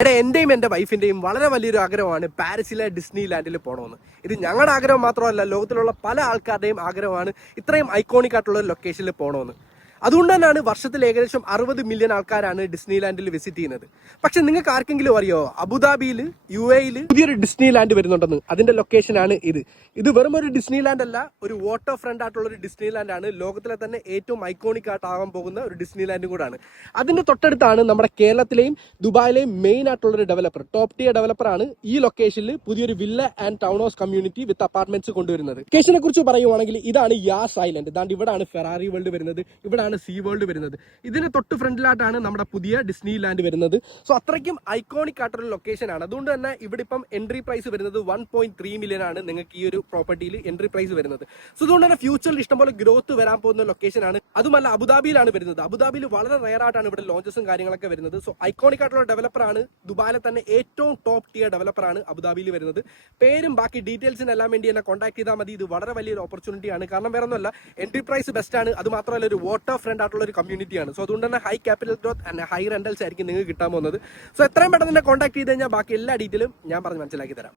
എന്റെയും എന്റെ വൈഫിന്റെയും വളരെ വലിയൊരു ആഗ്രഹമാണ് പാരീസിലെ ഡിസ്നി ലാൻഡിൽ പോകണമെന്ന്. ഇത് ഞങ്ങളുടെ ആഗ്രഹം മാത്രമല്ല, ലോകത്തിലുള്ള പല ആൾക്കാരുടെയും ആഗ്രഹമാണ് ഇത്രയും ഐക്കോണിക് ആയിട്ടുള്ള ഒരു ലൊക്കേഷനിൽ പോകണമെന്ന്. അതുകൊണ്ട് തന്നെയാണ് വർഷത്തിൽ ഏകദേശം 60 മില്യൺ ആൾക്കാരാണ് ഡിസ്നി ലാൻഡിൽ വിസിറ്റ് ചെയ്യുന്നത്. പക്ഷെ നിങ്ങൾക്ക് ആർക്കെങ്കിലും അറിയോ, അബുദാബിയിൽ UAE പുതിയൊരു ഡിസ്നി ലാൻഡ് വരുന്നുണ്ടെന്ന്? അതിന്റെ ലൊക്കേഷനാണ് ഇത്. ഇത് വെറും ഒരു ഡിസ്നി ലാൻഡ് അല്ല, ഒരു വാട്ടർ ഫ്രണ്ട് ആയിട്ടുള്ള ഒരു ഡിസ്നി ലാൻഡ് ആണ്. ലോകത്തിലെ തന്നെ ഏറ്റവും ഐക്കോണിക് ആയിട്ടാകാൻ പോകുന്ന ഒരു ഡിസ്നി ലാൻഡും കൂടാണ്. അതിന്റെ തൊട്ടടുത്താണ് നമ്മുടെ കേരളത്തിലെയും ദുബായിലെയും മെയിൻ ആയിട്ടുള്ള ഒരു ഡെവലപ്പർ, ടോപ്പ് ടിയർ ഡെവലപ്പറാണ് ഈ ലൊക്കേഷനിൽ പുതിയൊരു villa and town house community with apartments കൊണ്ടുവരുന്നത്. ലൊക്കേഷനെ കുറിച്ച് പറയുവാണെങ്കിൽ ഇതാണ് യാസ് ഐലൻഡ്. ഇതാണ്ട് ഇവിടാണ് ഫെറാറി വേൾഡ് വരുന്നത്, ഇവിടാണ് സീ വേൾഡ് വരുന്നത്. ഇതിന് തൊട്ട് ഫ്രണ്ടിലായിട്ടാണ് നമ്മുടെ പുതിയ ഡിസ്നി ലാൻഡ് വരുന്നത്. സോ അത്രയ്ക്കും ഐക്കോണിക് ആയിട്ടുള്ള ലൊക്കേഷൻ ആണ്. അതുകൊണ്ട് തന്നെ ഇവിടെ ഇപ്പം എൻട്രി പ്രൈസ് വരുന്നത് 1.3 മില്യൺ ആണ് നിങ്ങൾക്ക് ഈ ഒരു പ്രോപ്പർട്ടിയിൽ എൻട്രി പ്രൈസ് വരുന്നത്. സോ അതുകൊണ്ട് തന്നെ ഫ്യൂച്ചറിൽ ഇഷ്ടംപോലെ ഗ്രോത്ത് വരാൻ പോകുന്ന ലൊക്കേഷൻ ആണ്. അതുമല്ല, അബുദാബിയിലാണ് വരുന്നത്. അബുദാബിയിൽ വളരെ റെയർ ആയിട്ടാണ് ഇവിടെ ലോഞ്ചസും കാര്യങ്ങളൊക്കെ വരുന്നത്. സോ ഐക്കോണിക് ആയിട്ടുള്ള ഡെവലപ്പറാണ്. ദുബായിലെ തന്നെ ഏറ്റവും ടോപ്പ് ടിയർ ഡെവലപ്പറാണ് അബുദാബിയിൽ വരുന്നത്. പേരും ബാക്കി ഡീറ്റെയിൽസിനെല്ലാം വേണ്ടി എന്നെ കോൺടാക്ട് ചെയ്താൽ മതി. ഇത് വളരെ വലിയൊരു ഓപ്പർച്യൂണിറ്റി ആണ്. കാരണം വേറെ ഒന്നുമല്ല, എൻട്രി പ്രൈസ് ബെസ്റ്റ് ആണ്. അത് മാത്രമല്ല, ഒരു വാട്ടർ ഫ്രണ്ട് ആയിട്ടുള്ള ഒരു കമ്മ്യൂണിറ്റിയാണ്. സോ അതുകൊണ്ട് തന്നെ high capital growth and high rentals ആയിരിക്കും നിങ്ങൾക്ക് കിട്ടാൻ പോകുന്നത്. സോ എത്രയും പെട്ടെന്ന് തന്നെ കോൺടാക്ട് ചെയ്ത് കഴിഞ്ഞാൽ ബാക്കി എല്ലാ ഡീറ്റെയിലും ഞാൻ പറഞ്ഞ് മനസ്സിലാക്കി തരാം.